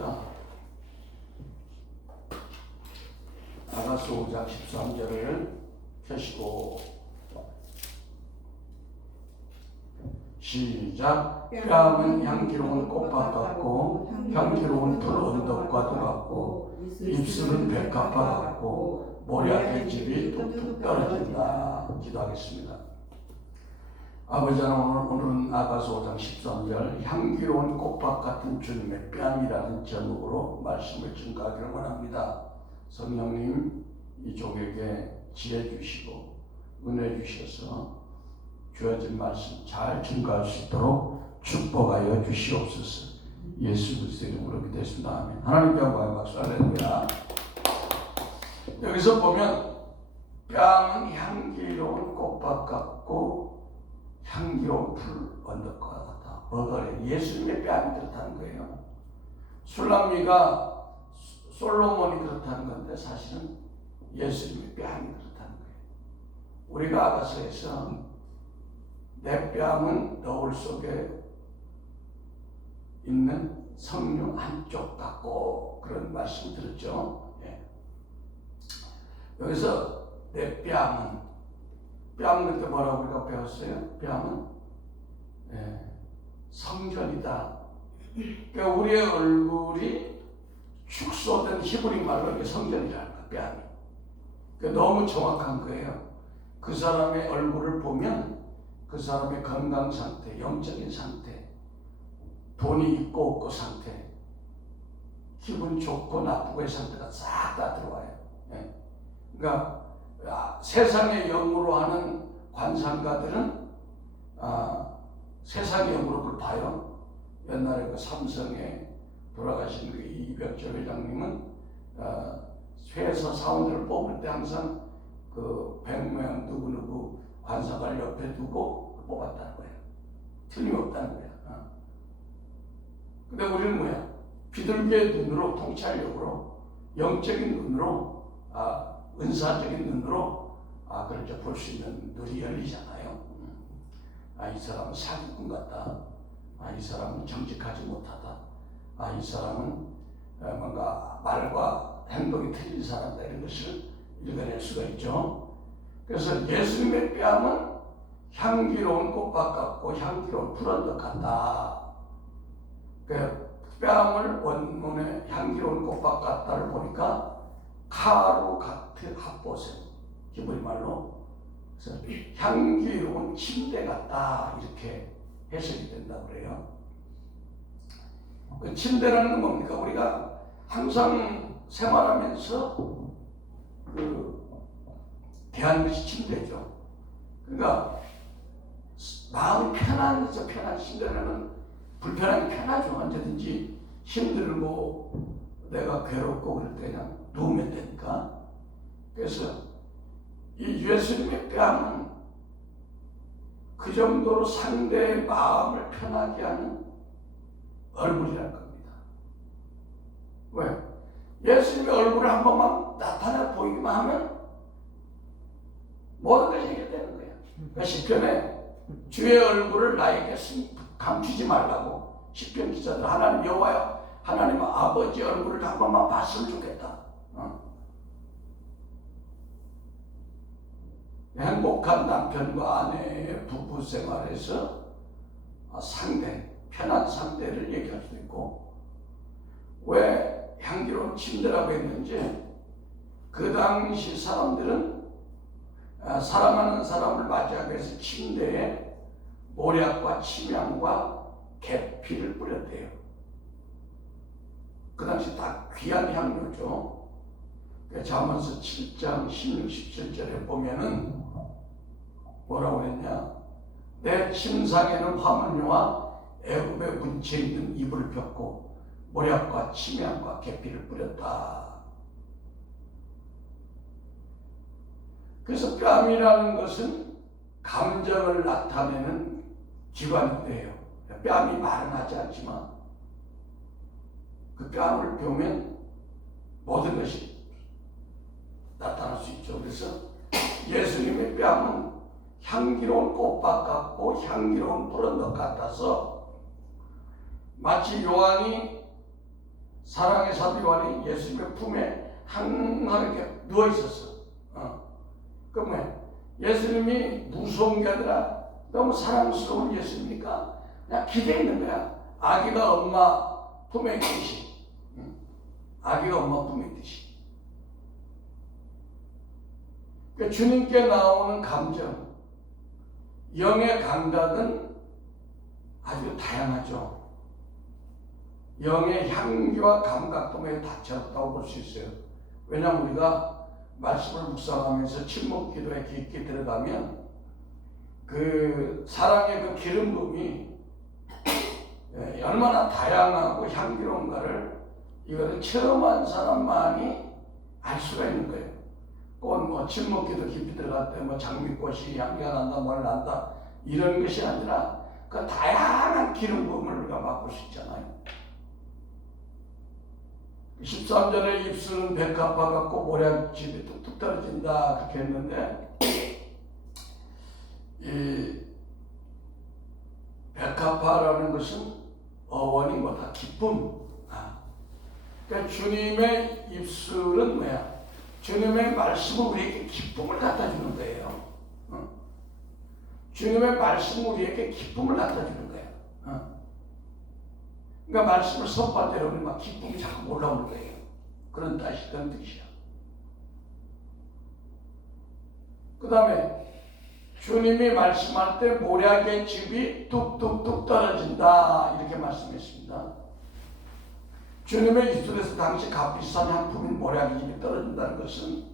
하겠습니다. 아가서 5장 13절을 펴시고 시작. 뺨은 향기로운 꽃밭 같고 향기로운 풀 언덕과도 같고 입술은 백합화 같고 모략의 집이 뚝뚝 떨어진다. 기도하겠습니다. 아버지 하나님, 오늘은 아가서 5장 13절 향기로운 꽃밭 같은 주님의 뺨이라는 제목으로 말씀을 증거하기를 원합니다. 성령님, 이 족에게 지혜 주시고 은혜 주셔서 주어진 말씀 잘 증거할 수 있도록 축복하여 주시옵소서. 예수 그리스도의 이름으로 기도했습니다. 아멘. 하나님께 영광 박수. 할렐루야. 여기서 보면 뺨은 향기로운 꽃밭 같고 향기로운 풀 언덕과 같다. 뭐가 그래? 예수님의 뺨이 그렇다는 거예요. 술람미가 솔로몬이 그렇다는 건데 사실은 예수님의 뺨이 그렇다는 거예요. 우리가 아가서에서 내 뺨은 너울 속에 있는 성령 한쪽 같고 그런 말씀 들었죠. 예. 여기서 내 뺨은 그때 뭐라고 우리가 배웠어요? 뺨은 성전이다. 그러니까 우리의 얼굴이 축소된 히브리 말로 이게 성전이라는 거야, 뺨이. 그러니까 너무 정확한 거예요. 그 사람의 얼굴을 보면 그 사람의 건강 상태, 영적인 상태, 돈이 있고 없고 상태, 기분 좋고 나쁘고의 상태가 싹 다 들어와요. 예. 그러니까 세상의 영으로 하는 관상가들은 세상의 영으로 그걸 봐요. 옛날에 그 삼성에 돌아가신 그 이병철 회장님은 회사 사원들을 뽑을 때 항상 그 100명 누구누구 관상가를 옆에 두고 뽑았다는 거예요. 틀림없다는 거예요. 근데 우리는 뭐야? 비둘기의 눈으로, 통찰력으로, 영적인 눈으로, 은사적인 눈으로 그걸 볼 수 있는 눈이 열리잖아요. 이 사람은 사기꾼 같다. 이 사람은 정직하지 못하다. 이 사람은 뭔가 말과 행동이 틀린 사람이다. 이런 것을 읽어낼 수가 있죠. 그래서 예수님의 뺨은 향기로운 꽃밭 같고 향기로운 풀 언덕 같다. 그 뺨을 원문에 향기로운 꽃밭 같다를 보니까 카루 같은 핫보셈, 히브리 말로 그래서 향기로운 침대 같다 이렇게 해석이 된다고 그래요. 그 침대라는 건 뭡니까? 우리가 항상 생활하면서 대한 것이 침대죠. 그러니까 마음이 편안해서 편한 침대라는 불편하게 편하죠. 언제든지 힘들고 내가 괴롭고 그럴 때 그냥 누우면 되니까. 그래서 이 예수님의 뺨은 그 정도로 상대의 마음을 편하게 하는 얼굴이라는 겁니다. 왜? 예수님의 얼굴을 한 번만 나타나 보이기만 하면 모든 것이 해결되는 거예요. 그러니까 시편에 주의 얼굴을 나에게 감추지 말라고 시편 기자들 하나님 여호와여 하나님 아버지 얼굴을 한 번만 봤으면 좋겠다. 행복한 남편과 아내의 부부 생활에서 상대, 편한 상대를 얘기할 수 있고 왜 향기로운 침대라고 했는지 그 당시 사람들은 사랑하는 사람을 맞이하기 위해서 침대에 모략과 침향과 계피를 뿌렸대요. 그 당시 다 귀한 향료죠. 잠언서 7장 16, 17절에 보면은 뭐라고 했냐? 내 침상에는 화물류와 애굽의 문치에 있는 이불을 폈고 모략과 침향과 계피를 뿌렸다. 그래서 뺨이라는 것은 감정을 나타내는 기관인데요. 뺨이 말은 하지 않지만 그 뺨을 보면 모든 것이 나타날 수 있죠. 그래서 예수님의 뺨은 향기로운 꽃밭 같고 향기로운 풀 언덕 같아서 마치 요한이 사랑의 사도 요한이 예수님의 품에 항상 이렇게 누워 있었어. 그 뭐야? 예수님이 무서운 게 아니라 너무 사랑스러운 예수님이니까 그냥 기대해 있는 거야. 아기가 엄마 품에 있듯이. 아기가 엄마 품에 있듯이. 그러니까 주님께 나오는 감정, 영의 감각은 아주 다양하죠. 영의 향기와 감각 때문에 다채롭다고 볼 수 있어요. 왜냐하면 우리가 말씀을 묵상하면서 침묵 기도에 깊게 들어가면 그 사랑의 그 기름 부음이 얼마나 다양하고 향기로운가를 이거를 체험한 사람만이 알 수가 있는 거예요. 꽃 뭐 침묵 기도 깊이 들어갈 때 뭐 장미꽃이 향기가 난다 뭘 난다 이런 것이 아니라 그 다양한 기름 부음을 우리가 맛볼 수 있잖아요. 13절에 입술은 백합화 같고 모략집이 뚝뚝 떨어진다 그렇게 했는데 이 백합화라는 것은 어원이 뭐다? 기쁨. 그러니까 주님의 입술은 뭐야? 주님의 말씀은 우리에게 기쁨을 갖다 주는 거예요. 주님의 말씀은 우리에게 기쁨을 갖다 주는 거예요. 그러니까 말씀을 선포할 때 우리 막 기쁨이 자꾸 올라오는 거예요. 그런 뜻이야. 그 다음에 주님이 말씀할 때 모략의 즙이 뚝뚝뚝 떨어진다 이렇게 말씀했습니다. 주님의 입술에서 당시 값비싼 향품인 모략의 즙이 떨어진다는 것은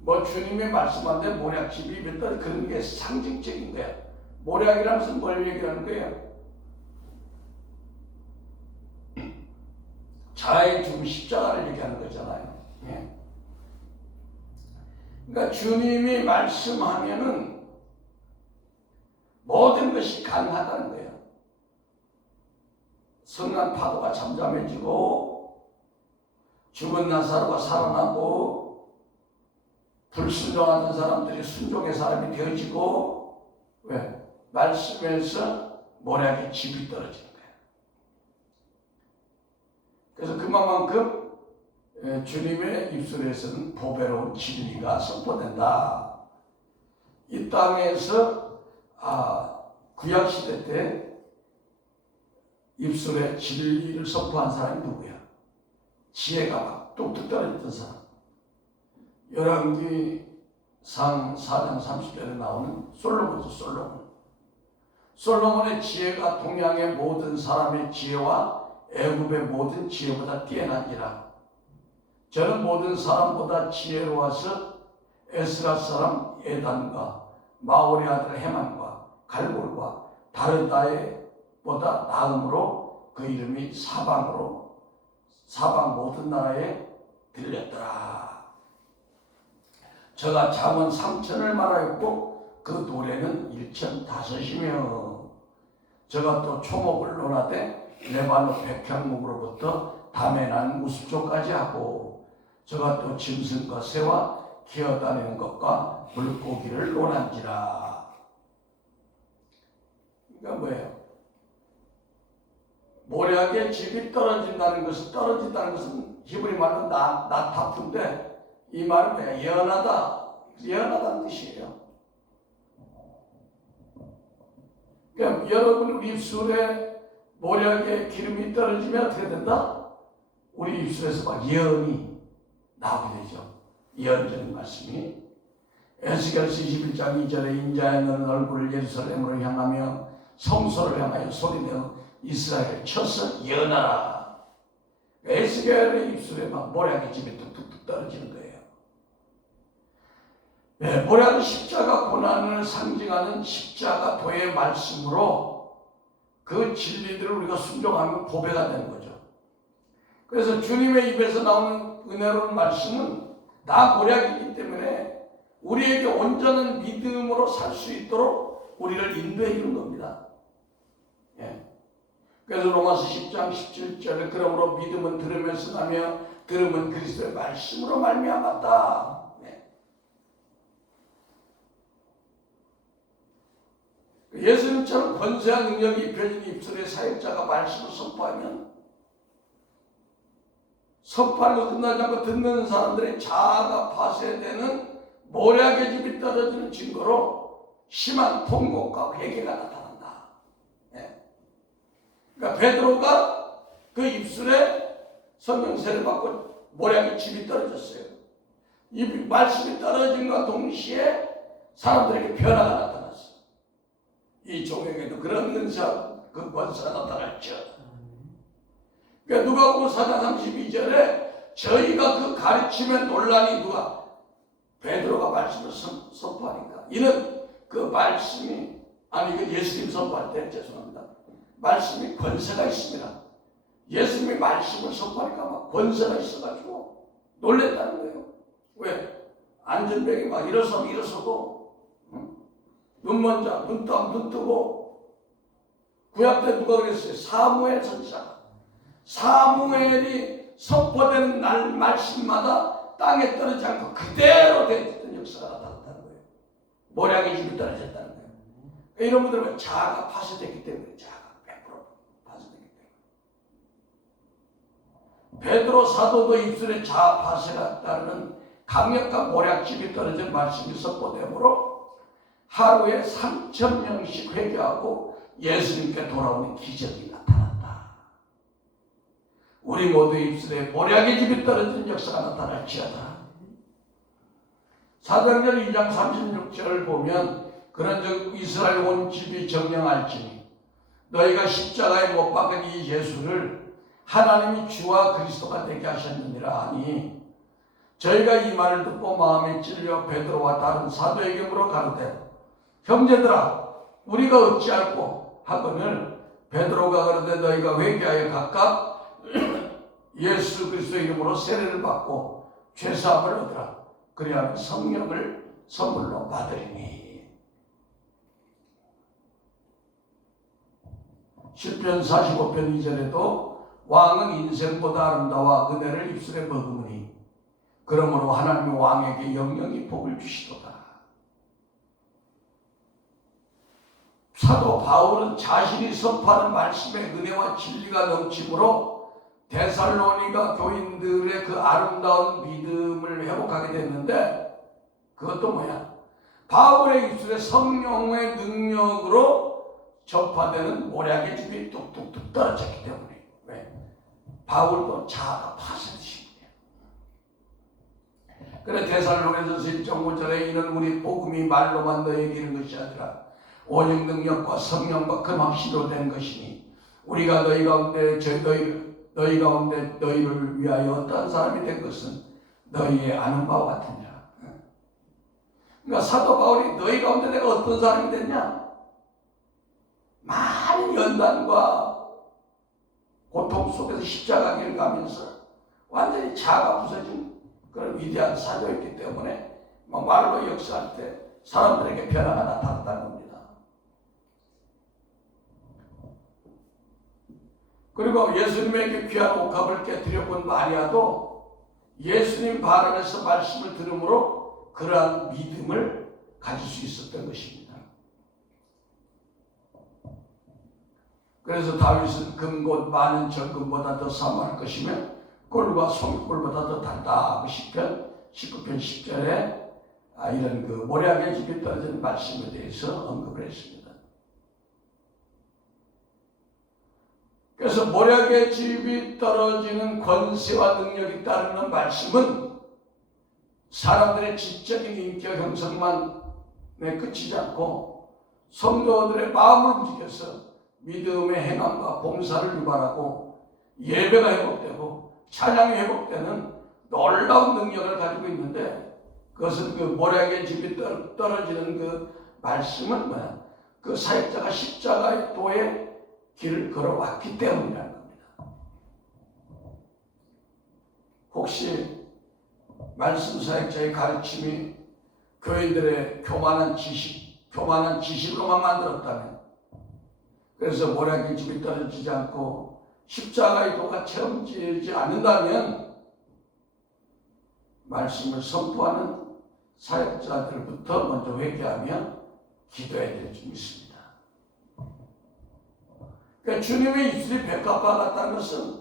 뭐 주님이 말씀할 때 모략즙이 입에 떨어져 그런 게 상징적인 거야. 모략이라는 것은 뭘 얘기하는 거예요? 자아의 죽음 십자가를 얘기하는 거잖아요. 예. 그러니까 주님이 말씀하면은 모든 것이 가능하다는 거예요. 성난 파도가 잠잠해지고 죽은 나사로가 살아나고 불순종하던 사람들이 순종의 사람이 되어지고 왜? 말씀에서 모략의 즙이 떨어지는 거예요. 그래서 그만큼 주님의 입술에서는 보배로운 진리가 선포된다. 이 땅에서 구약시대 때 입술에 진리를 선포한 사람이 누구야? 지혜가 막 뚝뚝 떨어졌던 사람. 열왕기상 4장 30절에 나오는 솔로몬이죠. 솔로몬의 지혜가 동양의 모든 사람의 지혜와 애굽의 모든 지혜보다 뛰어난지라. 저는 모든 사람보다 지혜로워서 에스라 사람 에단과 마올의 아들 헤만과 갈볼과 다르다에 보다 나음으로 그 이름이 사방 모든 나라에 들렸더라. 저가 잠언 3천을 말하였고 그 노래는 1,500이며 저가 또 초목을 논하되 레바논 백향목으로부터 담에 난 무수초까지 하고 저가 또 짐승과 새와 기어다니는 것과 물고기를 논한지라. 그러니까 뭐예요? 모략의 즙이 떨어진다는 것은 히브리 말로 나타푼데 이 말은 뭐야? 예언하다는 뜻이에요. 그러니까 여러분 입술에 모략의 기름이 떨어지면 어떻게 된다? 우리 입술에서 막 예언이 나오게 되죠. 예언적인 말씀이. 에스겔서 21장 2절에 인자의 너는 얼굴을 예루살렘으로 향하며 성소를 향하여 소리내어 이스라엘을 쳐서 예언하라. 에스겔의 입술에 막 모략의 즙이 뚝뚝뚝 떨어지는 거예요. 네, 모략은 십자가 고난을 상징하는 십자가도의 말씀으로 그 진리들을 우리가 순종하면 보배가 되는 거죠. 그래서 주님의 입에서 나오는 은혜로운 말씀은 다 모략이기 때문에 우리에게 온전한 믿음으로 살 수 있도록 우리를 인도해 주는 겁니다. 예. 그래서 로마서 10장 17절에 그러므로 믿음은 들으면서 나며 들음은 그리스도의 말씀으로 말미암았다. 예수님처럼 권세한 능력이 입혀진 입술의 사역자가 말씀을 선포하면 선포하는 거 끝나지 않고 듣는 사람들의 자아가 파쇄되는 모략의 집이 떨어지는 증거로 심한 통곡과 회개가 나타난다. 예. 그러니까 베드로가 그 입술에 성령세를 받고 모략의 집이 떨어졌어요. 이 말씀이 떨어진과 동시에 사람들에게 변화가 나타났어요. 이 종에게도 그런 은사, 그 권세가 나타났죠. 그러니까 누가복음 4장 32절에 저희가 그 가르침에 논란이 누가? 베드로가 말씀을 선포하니까. 이는 그 말씀이, 아니 그 예수님 선포할 때, 죄송합니다, 말씀이 권세가 있습니다. 예수님이 말씀을 선포하니까 막 권세가 있어가지고 놀랬다는 거예요. 왜? 안전병이 막 일어서면 일어서고, 눈 먼저 눈 뜨면 눈 뜨고. 구약 때 누가 그랬어요? 사무엘 선지자가. 사무엘이 선포되는 날 말씀마다 땅에 떨어지지 않고 그대로 되었던 역사가 나타났다는 거예요. 모략의 집이 떨어졌다는 거예요. 이런 분들은 자아가 파쇄됐기 때문에, 자아가 100% 파쇄됐기 때문에. 베드로 사도도 입술에 자아 파쇄가 따르는 강력한 모략집이 떨어진 말씀이 선포되므로 하루에 3,000명씩 회개하고 예수님께 돌아오는 기적이 나타난다. 우리 모두의 입술에 모략의 집이 떨어진 역사가 나타날지어다. 사도행전 2장 36절을 보면 그런즉 이스라엘 온 집이 정령할지니 너희가 십자가에 못 박은 이 예수를 하나님이 주와 그리스도가 되게 하셨느니라 하니 저희가 이 말을 듣고 마음에 찔려 베드로와 다른 사도에게 물어 가로되 형제들아 우리가 어찌할꼬 하거늘 베드로가 그러되 너희가 회개하여 각각 예수 그리스도 이름으로 세례를 받고 죄사함을 얻으라. 그리하면 성령을 선물로 받으리니. 시편 45편 2절에도 왕은 인생보다 아름다워 은혜를 입술에 머금으니 그러므로 하나님이 왕에게 영영이 복을 주시도다. 사도 바울은 자신이 선포하는 말씀의 은혜와 진리가 넘치므로 데살로니가 교인들의 그 아름다운 믿음을 회복하게 됐는데 그것도 뭐야? 바울의 입술에 성령의 능력으로 전파되는 모략의 집이 뚝뚝뚝 떨어졌기 때문에. 왜? 바울도 자아가 파쇄되신 거예요. 그래 데살로니가서 1.5절에 이는 우리 복음이 말로만 너에게 이르는 것이 아니라 오직 능력과 성령과 그 확신으로 된 것이니 우리가 너희 가운데 너희를 위하여 어떤 사람이 된 것은 너희의 아는 바와 같으니라. 그러니까 사도 바울이 너희 가운데 내가 어떤 사람이 됐냐? 많은 연단과 고통 속에서 십자가 길을 가면서 완전히 자아가 부서진 그런 위대한 사도였기 때문에 말로 역사할 때 사람들에게 변화가 나타났다는 겁니다. 그리고 예수님에게 귀한 옥합을 깨뜨려본 마리아도 예수님 발 안에서 말씀을 들음으로 그러한 믿음을 가질 수 있었던 것입니다. 그래서 다윗은 금곧 많은 정금보다 더 사모할 것이며 꿀과 송이꿀보다 더 달다. 시편 19편 10절에 이런 그 모략의 집이 떨어진 말씀에 대해서 언급을 했습니다. 그래서 모략의 집이 떨어지는 권세와 능력이 따르는 말씀은 사람들의 지적인 인격 형성만에 그치지 않고 성도들의 마음을 움직여서 믿음의 행함과 봉사를 유발하고 예배가 회복되고 찬양이 회복되는 놀라운 능력을 가지고 있는데 그것은 그 모략의 집이 떨어지는 그 말씀은 뭐야? 그 사역자가 십자가의 도에 길을 걸어왔기 때문이라는 겁니다. 혹시 말씀 사역자의 가르침이 교인들의 교만한 지식으로만 만들었다면, 그래서 모략의 집이 떨어지지 않고 십자가의 도가 체험되지 않는다면 말씀을 선포하는 사역자들부터 먼저 회개하며 기도해야 될 줄 믿습니다. 그러니까 주님의 입술이 백합화 같다는 것은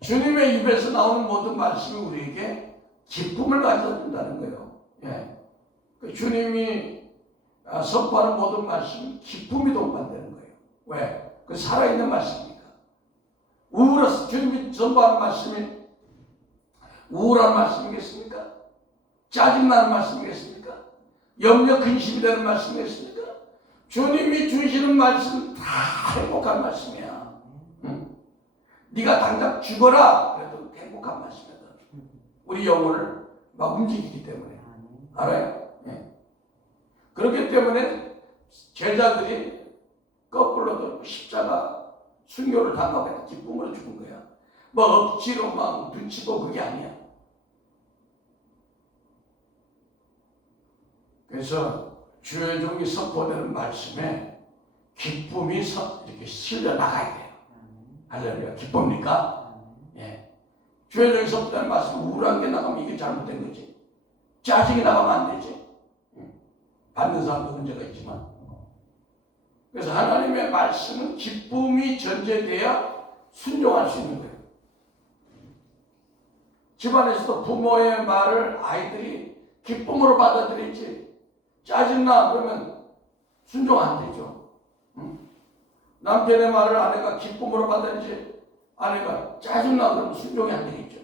주님의 입에서 나오는 모든 말씀이 우리에게 기쁨을 가져다 준다는 거예요. 예. 그 주님이 선포하는 모든 말씀이 기쁨이 동반되는 거예요. 왜? 그 살아있는 말씀이니까. 우울해서 주님이 선포하는 말씀이 우울한 말씀이겠습니까? 짜증나는 말씀이겠습니까? 염려 근심이 되는 말씀이겠습니까? 주님이 주시는 말씀은 다 행복한 말씀이야. 응? 네가 당장 죽어라 그래도 행복한 말씀이거든. 우리 영혼을 막 움직이기 때문에. 알아요? 예. 그렇기 때문에 제자들이 거꾸로도 십자가 순교를 당하고 기쁨으로 죽은 거야. 뭐 억지로 막 눈치 보고 그게 아니야. 그래서 주의 종이 선포되는 말씀에 기쁨이 이렇게 실려 나가야 돼요. 할렐루야. 기쁩니까? 예. 주의 종이 선포되는 말씀 우울한 게 나가면 이게 잘못된 거지. 짜증이 나가면 안 되지. 받는 사람도 문제가 있지만. 그래서 하나님의 말씀은 기쁨이 전제돼야 순종할 수 있는 거예요. 집안에서도 부모의 말을 아이들이 기쁨으로 받아들이지. 짜증나 그러면 순종 안 되죠. 응? 남편의 말을 아내가 기쁨으로 받아들이지 아내가 짜증나 그러면 순종이 안 되겠죠.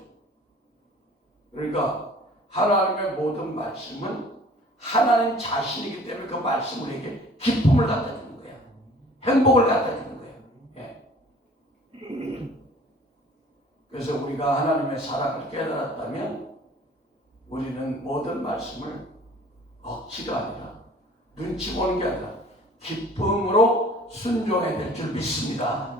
그러니까 하나님의 모든 말씀은 하나님 자신이기 때문에 그 말씀을 우리에게 기쁨을 갖다 주는 거예요. 행복을 갖다 주는 거예요. 예. 그래서 우리가 하나님의 사랑을 깨달았다면 우리는 모든 말씀을 억지가 아니라 눈치 보는 게 아니라 기쁨으로 순종해야 될 줄 믿습니다.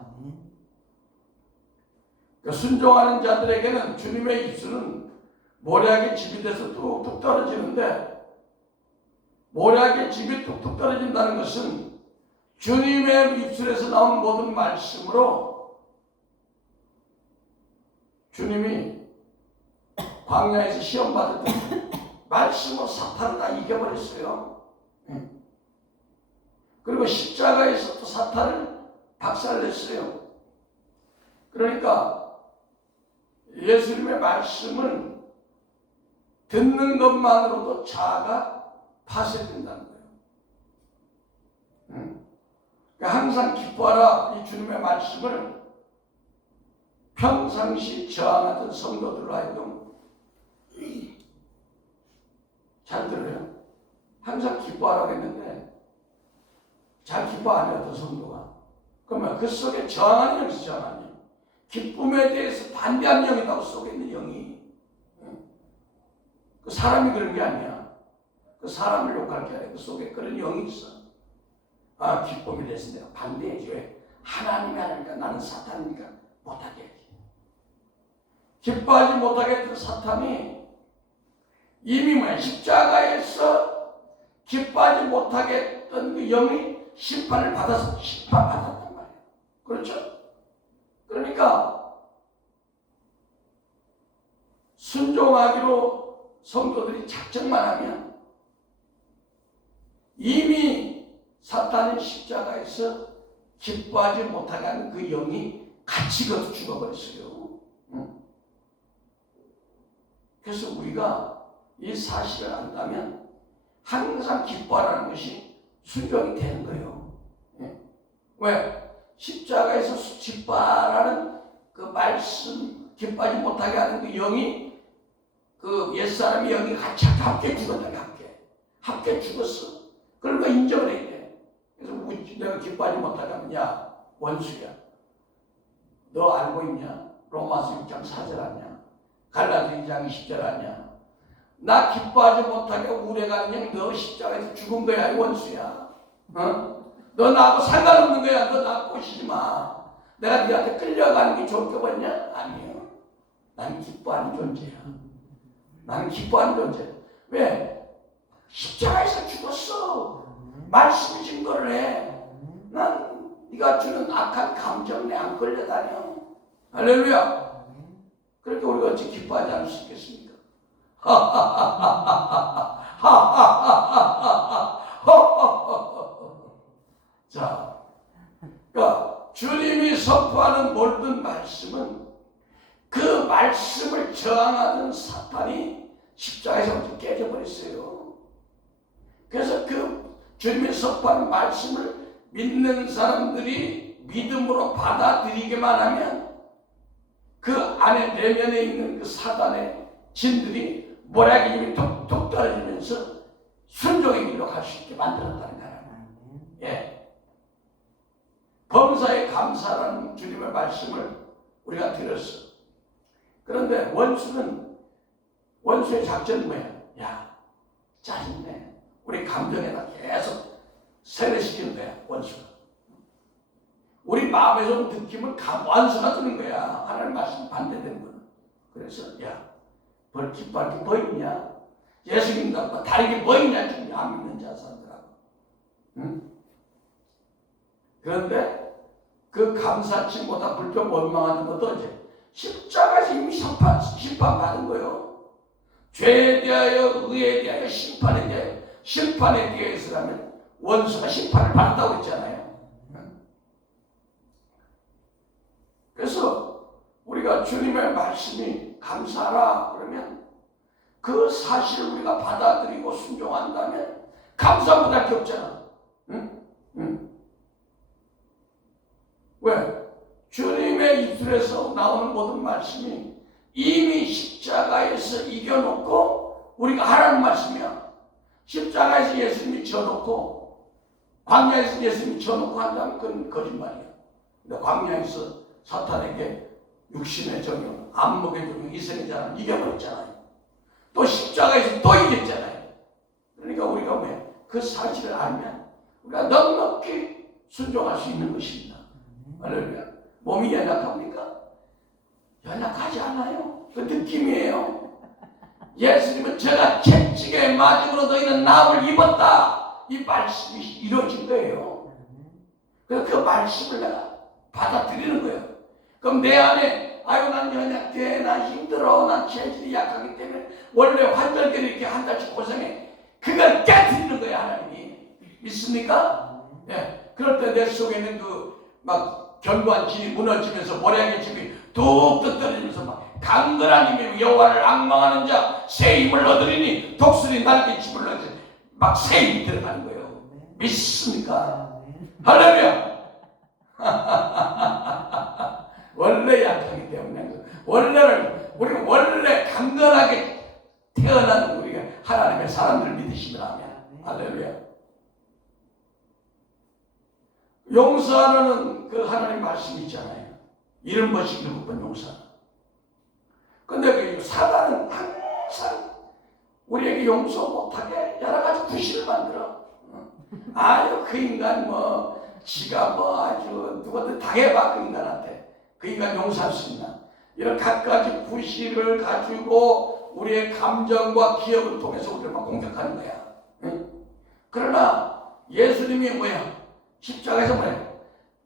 그러니까 순종하는 자들에게는 주님의 입술은 모략의 집이 돼서 뚝뚝 떨어지는데 모략의 집이 뚝뚝 떨어진다는 것은 주님의 입술에서 나온 모든 말씀으로 주님이 광야에서 시험 받을 때 말씀으로 사탄을 다 이겨버렸어요. 그리고 십자가에서 또 사탄을 박살냈어요. 그러니까 예수님의 말씀을 듣는 것만으로도 자아가 파쇄된다는 거예요. 그러니까 항상 기뻐하라 이 주님의 말씀을 평상시 저항하던 성도들로 하여금 잘 들어요. 항상 기뻐하라고 했는데 잘 기뻐 안 해요. 어떤 성도가. 그러면 그 속에 저항하는 영이 있어. 저항하는 영. 기쁨에 대해서 반대하는 영이 있다고 속에 있는 영이. 그 사람이 그런 게 아니야. 그 사람을 욕할 게 아니라 그 속에 그런 영이 있어. 아, 기쁨에 대해서 내가 반대해야지. 왜? 하나님이 하니까 나는 사탄이니까 못하게 해야지. 기뻐하지 못하게 했던 사탄이 이미 뭐야? 십자가에서 기뻐하지 못하게 했던 그 영이 심판을 받아서 심판받았단 말이에요. 그렇죠? 그러니까 순종하기로 성도들이 작정만 하면 이미 사탄이 십자가에서 기뻐하지 못하게 하는 그 영이 같이 거둬 죽어버렸어요. 그래서 우리가 이 사실을 안다면 항상 기뻐하라는 것이 순종이 되는 거예요. 왜? 십자가에서 기뻐하라는 그 말씀, 기뻐하지 못하게 하는 그 영이 그 옛사람의 영이 같이 함께 죽었다. 함께 죽었어. 그러니까 인정을 해야 돼. 그래서 내가 기뻐하지 못하게 하면 야 원수야. 너 알고 있냐? 로마서 6장 4절 아니야? 갈라디아 2장 20절 아니야? 나 기뻐하지 못하게 우울해가는 영 너 십자가에서 죽은 거야. 이 원수야. 어? 너 나하고 상관없는 거야. 너 나 꼬시지 마. 내가 네한테 끌려가는 게 좋을 게 뭐냐? 아니에요. 나는 기뻐하는 존재야. 나는 기뻐하는 존재. 왜? 십자가에서 죽었어. 말씀이 증거를 해. 난 네가 주는 악한 감정에 안 끌려다녀. 할렐루야. 그렇게 우리가 어찌 기뻐하지 않을 수 있겠습니까? 자, 그러니까 주님이 선포하는 모든 말씀은 말씀을 저항하던 사탄이 십자가에서 깨져버렸어요. 그래서 그 주님의 선포하는 말씀을 믿는 사람들이 믿음으로 받아들이기만 하면 그 안에 내면에 있는 그 사단의 진들이 모략의 힘이 툭툭 떨어지면서 순종의 길로 갈 수 있게 만들었다는 거예요. 예. 범사에 감사라는 주님의 말씀을 우리가 들었어. 그런데 원수의 작전은 뭐야? 야, 짜증내. 우리 감정에다 계속 세뇌시키는 거야, 원수가. 우리 마음에서 온 느낌을 원수가 드는 거야. 하나님 말씀 반대되는 거는. 그래서 야, 벌 깃발이 보이냐? 예수 믿는다고 다리게 보이냐? 지금 안 믿는 자 사람들하고. 응? 그런데 그 감사치보다 불평 원망하는 것도 이제 십자가에서 이미 심판받은 거예요. 죄에 대하여, 의에 대하여, 심판에 대하여. 심판에 대해서라면 원수가 심판을 받았다고 했잖아요. 그래서 우리가 주님의 말씀이 감사하라 그러면 그 사실을 우리가 받아들이고 순종한다면 감사 못할 게 없잖아. 응? 응. 왜? 주님의 입술에서 나오는 모든 말씀이 이미 십자가에서 이겨놓고 우리가 하라는 말씀이야. 십자가에서 예수님이 져놓고 광야에서 예수님이 져놓고 한다면 그건 거짓말이야. 근데 광야에서 사탄에게 육신의 정욕, 안목의 정욕, 이성의 자랑 이겨버렸잖아요. 또 십자가에서 또 이겼잖아요. 그러니까 우리가 왜? 그 사실을 알면 우리가 넉넉히 순종할 수 있는 것입니다. 할렐루야. 몸이 연약합니까? 연약하지 않아요. 그 느낌이에요. 예수님은 제가 채찍에 맞음으로 너희는 나음을 입었다. 이 말씀이 이루어진 거예요. 그래서 그 말씀을 내가 받아들이는 거예요. 그럼 내 안에 아유 난 연약해, 난 힘들어, 난 체질이 약하기 때문에 원래 환절기를 이렇게 한 달씩 고생해. 그걸 깨뜨리는 거예요, 하나님이. 믿습니까? 예. 그럴 때 내 속에 있는 그 막 견고한 진이 무너지면서 모략의 집이 뚝뚝 떨어지면서 막 강건한 힘이 여호와를 앙망하는 자 새 힘을 얻으리니 독수리 날개 집을 얻으니 막 새 힘이 들어가는 거예요. 믿습니까? 할렐루야. 원래 약하기 때문에 우리는 원래 강건하게 태어난 우리가 하나님의 사람들을 믿으시면 하면 할렐루야. 용서하는 그 하나님 말씀이 있잖아요. 70번씩 7번 용서하는. 근데 그 사단은 항상 우리에게 용서 못하게 여러 가지 구실을 만들어. 아유 그 인간 뭐 지가 뭐 아주 누구든 당해봐 그 인간한테. 그 인간 용서할 수 있나. 이런 갖가지 구실을 가지고 우리의 감정과 기억을 통해서 우리를 막 공격하는 거야. 응? 그러나 예수님이 뭐야? 십자가에서 뭐야?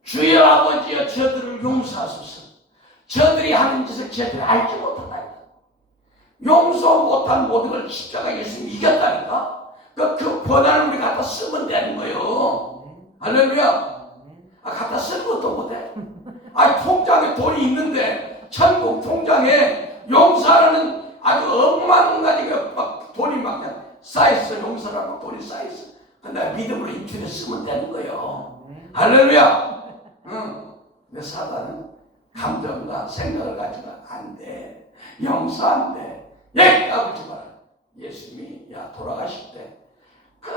주여 아버지여 저들을 용서하소서. 저들이 하는 짓을 저들이 알지 못하나이다. 용서 못한 모든 걸 십자가 예수님이 이겼다니까? 그 권한을 우리 갖다 쓰면 되는 거예요. 할렐루야. 갖다 쓰는 것도 못해. 통장에 돈이 있는데 천국 통장에 용서하는 아주 억만 가지가 막 돈이 막 쌓였어. 용서라고 돈이 쌓였어. 근데 믿음으로 입술에 쓰면 되는 거예요. 할렐루야. 응. 근데 사단은 감정과 생각을 가지고 안 돼. 용서 안 돼. 까불지 마라. 예수님이 돌아가실 때 그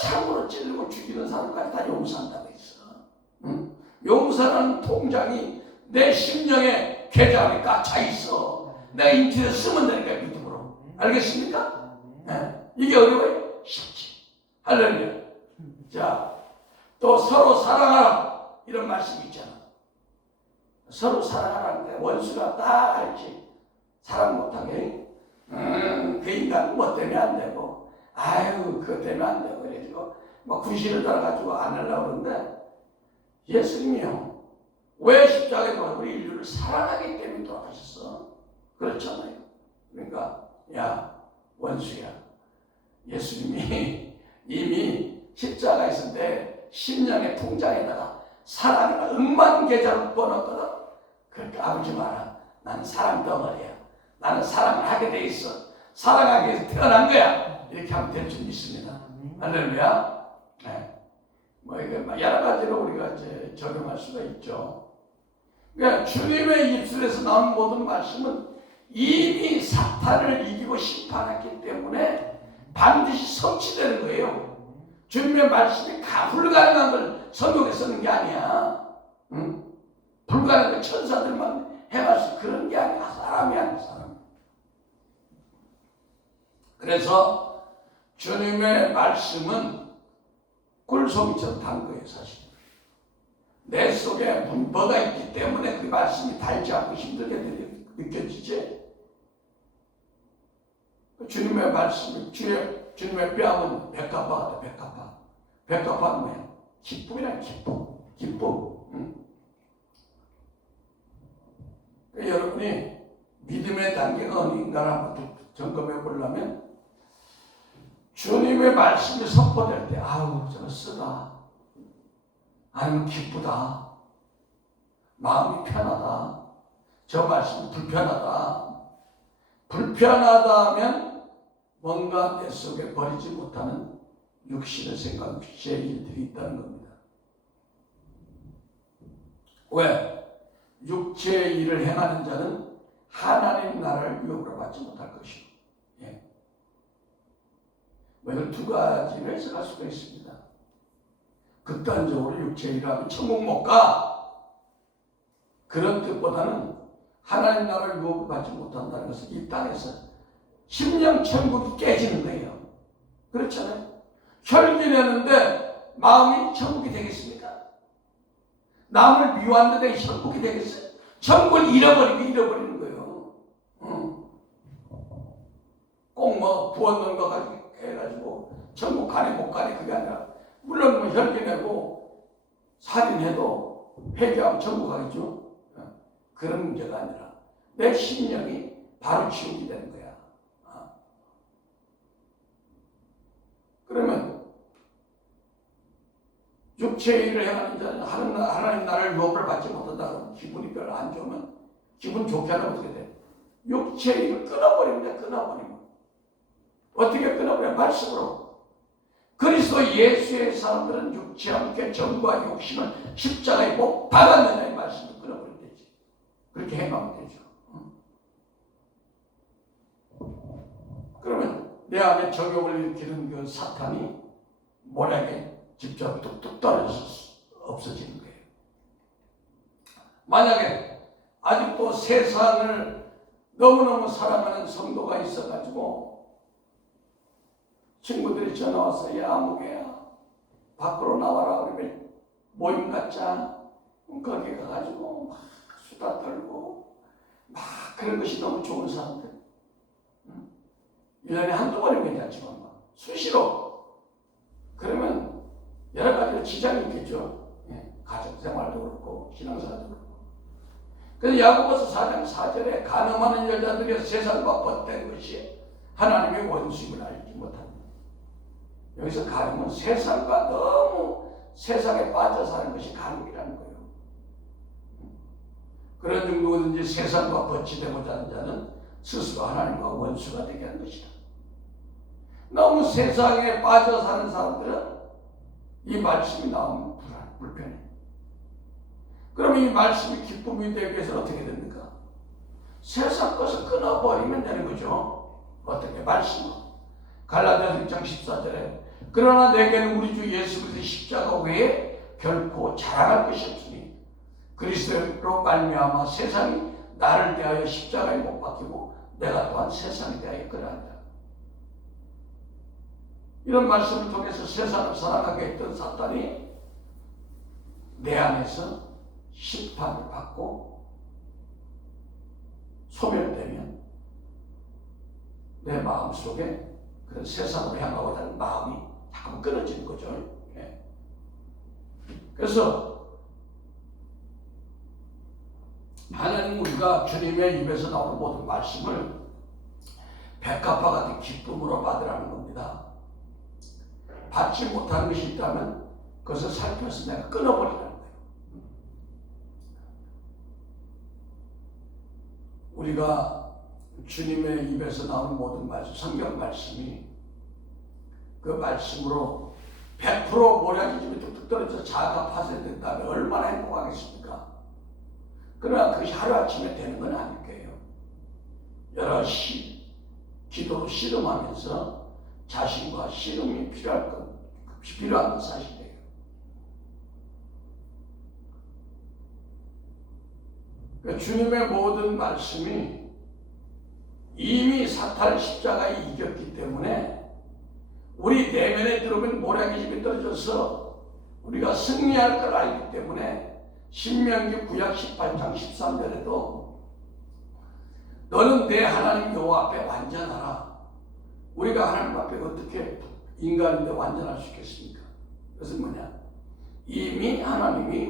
참으로 찔르고 죽이는 사람까지 다 용서한다고 했어. 응? 용서라는 통장이 내 심령에 계좌에 꽉차 있어. 내가 인치에 쓰면 되는 거야, 믿음으로. 알겠습니까? 네. 이게 어려워요? 쉽지. 할렐루야. 자, 또 서로 사랑하라. 이런 말씀이 있잖아. 서로 사랑하라는데 원수가 딱 알지. 사랑 못하게. 그 인간 뭐 때문에 안 되고. 아유, 그거 때문에 안 되고. 그래가지고 막 구실을 달아가지고 안 하려고 그러는데 예수님이요. 왜 십자가에 돌아가? 우리 인류를 사랑하기 때문에 돌아가셨어. 그렇잖아요. 그러니까 야 원수야. 예수님이 이미 십자가에서 내 심령의 통장에다가 사랑이나 10,000계좌를 뻗었거든. 그러니까 아버지 마라. 나는 사랑 덩어리야. 나는 사랑을 하게 돼 있어. 사랑하기 위해서 태어난 거야. 이렇게 하면 될 줄 믿습니다. 할렐루야. 네. 뭐 이게 여러 가지로 우리가 이제 적용할 수가 있죠. 그러니까 주님의 입술에서 나온 모든 말씀은 이미 사탄을 이기고 심판했기 때문에 반드시 성취되는 거예요. 주님의 말씀이 불가능한 걸 성경에 쓰는 게 아니야. 응? 불가능한 걸 천사들만 해갈 수 그런 게 아니야. 사람이 아니야, 사람. 그래서 주님의 말씀은 꿀송이처럼 단 거예요, 사실. 내 속에 문버가 있기 때문에 그 말씀이 달지 않고 힘들게 느껴지지. 주님의 말씀이, 주님의 뺨은 백합화 같아, 백합화. 백합화는 뭐야? 기쁨이란 기쁨. 기쁨. 응? 여러분이 믿음의 단계가 어딘가를 한번 점검해 보려면 주님의 말씀이 선포될 때 아우 저거 쓰다 아니면 기쁘다 마음이 편하다 저 말씀이 불편하다 하면 뭔가 내 속에 버리지 못하는 육신의 생각, 육체의 일들이 있다는 겁니다. 왜? 육체의 일을 행하는 자는 하나님 나라를 유업으로 받지 못할 것이고, 예. 뭐 이걸 두 가지로 해석할 수가 있습니다. 극단적으로 육체의 일을 하면 천국 못 가. 그런 뜻보다는 하나님 나라를 유업으로 받지 못한다는 것은 이 땅에서 심령 천국이 깨지는 거예요. 그렇잖아요. 혈기 내는데 마음이 천국이 되겠습니까? 남을 미워하는데 천국이 되겠어요? 천국을 잃어버리는 거예요. 꼭 뭐 부얻는 거 가지고 해가지고 천국 가네 못 가네 그게 아니라 물론 뭐 혈기 내고 살인해도 회개하면 천국 가겠죠. 그런 문제가 아니라 내 심령이 바로 지옥이 되는 거야. 그러면 육체의 일을 행하는 자는 하나님 나라를 유업을 받지 못한다. 기분이 별로 안 좋으면 기분 좋게 하면 어떻게 돼? 육체의 일을 끊어버립니다. 끊어버리면 어떻게 끊어버려? 말씀으로. 그리스도 예수의 사람들은 육체와 함께 정과 욕심을 십자가에 못 박았느냐의 말씀을 끊어버리면 되지. 그렇게 행하면 되죠. 그러면 내 안에 적용을 일으키는 그 사탄이 모략에 직접 뚝뚝 떨어져서 없어지는 거예요. 만약에 아직도 세상을 너무너무 사랑하는 성도가 있어가지고 친구들이 전화 와서 야 무게야 밖으로 나와라 그러면 모임 갖자 거기 가가지고 막 수다 떨고 막 그런 것이 너무 좋은 사람들 1년에 한두 번이면 괜찮지만 막 수시로 그러면 여러 가지로 지장이 있겠죠. 가정생활도 그렇고 신앙생활도 그렇고. 그래서 야고보서 4장 4절에 간음하는 여자들이 세상과 벗된 것이 하나님의 원수임을 알지 못합니다. 여기서 간음은 세상과 너무 세상에 빠져 사는 것이 간음이라는 거예요. 그런 누구든지 세상과 벗지되고자 하는 자는 스스로 하나님과 원수가 되게 하는 것이다. 너무 세상에 빠져 사는 사람들은 이 말씀이 나오면 불편해. 그럼 이 말씀이 기쁨이 되기 위해서 어떻게 됩니까? 세상 것을 끊어버리면 되는 거죠. 어떻게? 말씀으로. 갈라디아서 1장 14절에 그러나 내게는 우리 주 예수 그리스도의 십자가 외에 결코 자랑할 것이 없으니 그리스도로 말미암아 세상이 나를 대하여 십자가에 못 박히고 내가 또한 세상에 대하여 그러하리라. 이런 말씀을 통해서 세상을 사랑하게 했던 사탄이 내 안에서 심판을 받고 소멸되면 내 마음속에 그런 세상으로 향하고자 하는 마음이 자꾸 끊어지는 거죠. 그래서 하나님 우리가 주님의 입에서 나오는 모든 말씀을 백합화 같은 기쁨으로 받으라는 겁니다. 받지 못하는 것이 있다면 그것을 살펴서 내가 끊어버리라는 거예요. 우리가 주님의 입에서 나오는 모든 말씀, 성경 말씀이 그 말씀으로 100% 모략이 뚝뚝 떨어져 자아가 파쇄된다면 얼마나 행복하겠습니까? 그러나 그것이 하루아침에 되는 건 아닐 거예요. 여러 기도로 씨름하면서 자신과 씨름이 필요한 건 사실이에요. 그러니까 주님의 모든 말씀이 이미 사탄 십자가에 이겼기 때문에 우리 내면에 들어오면 모략의 집이 떨어져서 우리가 승리할 걸 알기 때문에 신명기 구약 18장 13절에도 너는 내 하나님 여호와 앞에 완전하라. 우리가 하나님 앞에 어떻게 인간인데 완전할 수 있겠습니까? 그것은 뭐냐? 이미 하나님이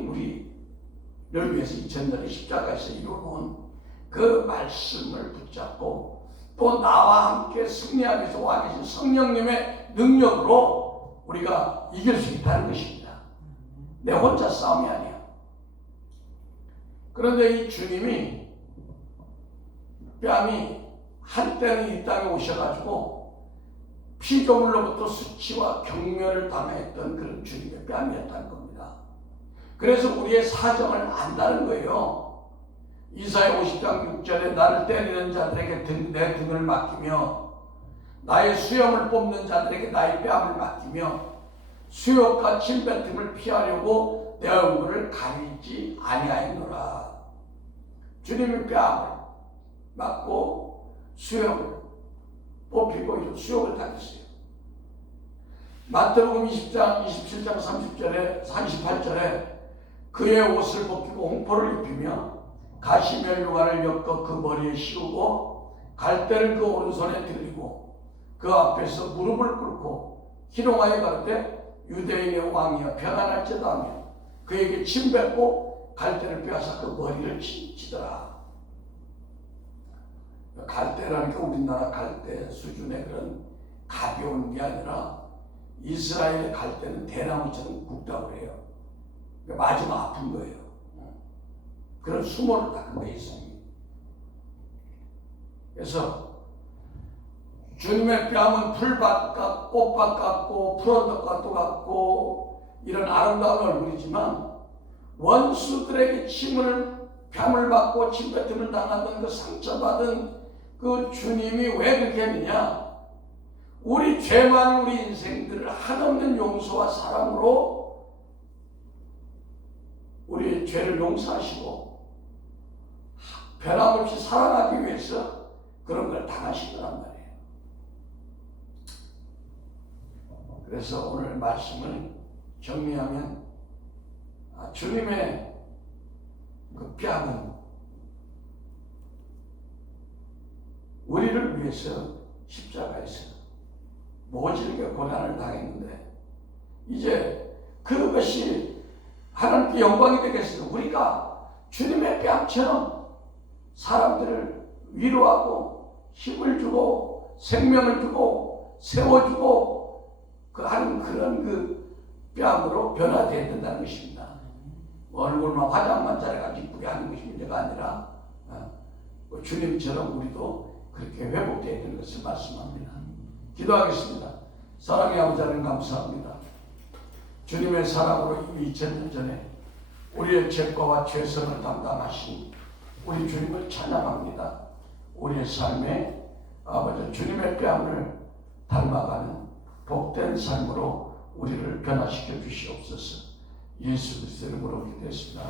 우리를 위해서 2000년의 십자가에서 이루어놓은 그 말씀을 붙잡고 또 나와 함께 승리하기 위해서 와 계신 성령님의 능력으로 우리가 이길 수 있다는 것입니다. 내 혼자 싸움이 아니야. 그런데 이 주님이 뺨이 한때는 이 땅에 오셔가지고 피조물로부터 수치와 경멸을 당했던 그런 주님의 뺨이었다는 겁니다. 그래서 우리의 사정을 안다는 거예요. 이사야 50장 6절에 나를 때리는 자들에게 내 등을 맡기며 나의 수염을 뽑는 자들에게 나의 뺨을 맡기며 수욕과 침뱉음을 피하려고 내 얼굴을 가리지 아니하였노라. 주님의 뺨을 맞고 수염을 뽑히고 수욕을 당했어요. 마태복음 20장 27장 38절에 그의 옷을 벗기고 홍포를 입히며 가시면류관을 엮어 그 머리에 씌우고 갈대를 그 오른손에 들이고 그 앞에서 무릎을 꿇고 희롱하여 가르되 유대인의 왕이여 평안할지다 하며 그에게 침 뱉고 갈대를 빼앗아 그 머리를 치더라. 갈대라는 게 우리나라 갈대 수준의 그런 가벼운 게 아니라 이스라엘의 갈대는 대나무처럼 굵다고 해요. 맞으면 아픈 거예요. 그런 수모를 닦은 거예요. 그래서 주님의 뺨은 풀밭 같고 꽃밭 같고 푸른떡 같고 이런 아름다운 얼굴이지만 원수들에게 뺨을 받고 침뱉음을 당하던 그 상처받은 그 주님이 왜 그렇게 했느냐? 우리 죄 많은 우리 인생들을 한없는 용서와 사랑으로 우리의 죄를 용서하시고 변함없이 사랑하기 위해서 그런 걸 당하신 거란 말이에요. 그래서 오늘 말씀을 정리하면 주님의 그 뺨은 우리를 위해서 십자가에서 모질게 고난을 당했는데 이제 그것이 하나님께 영광이 되겠어요. 우리가 주님의 뺨처럼 사람들을 위로하고 힘을 주고 생명을 주고 세워주고 하는 그런 그 뺨으로 변화되어야 된다는 것입니다. 얼굴만 화장만 잘해가지고 이쁘게 하는 것이 문제가 아니라 주님처럼 우리도 그렇게 회복되어야 되는 것을 말씀합니다. 기도하겠습니다. 사랑의 아버지 하나님 감사합니다. 주님의 사랑으로 이미 2000년 전에 우리의 죄과와 죄성을 담당하신 우리 주님을 찬양합니다. 우리의 삶에 아버지 주님의 뺨을 닮아가는 복된 삶으로 우리를 변화시켜 주시옵소서. 예수 그리스도 이름으로 기도했습니다.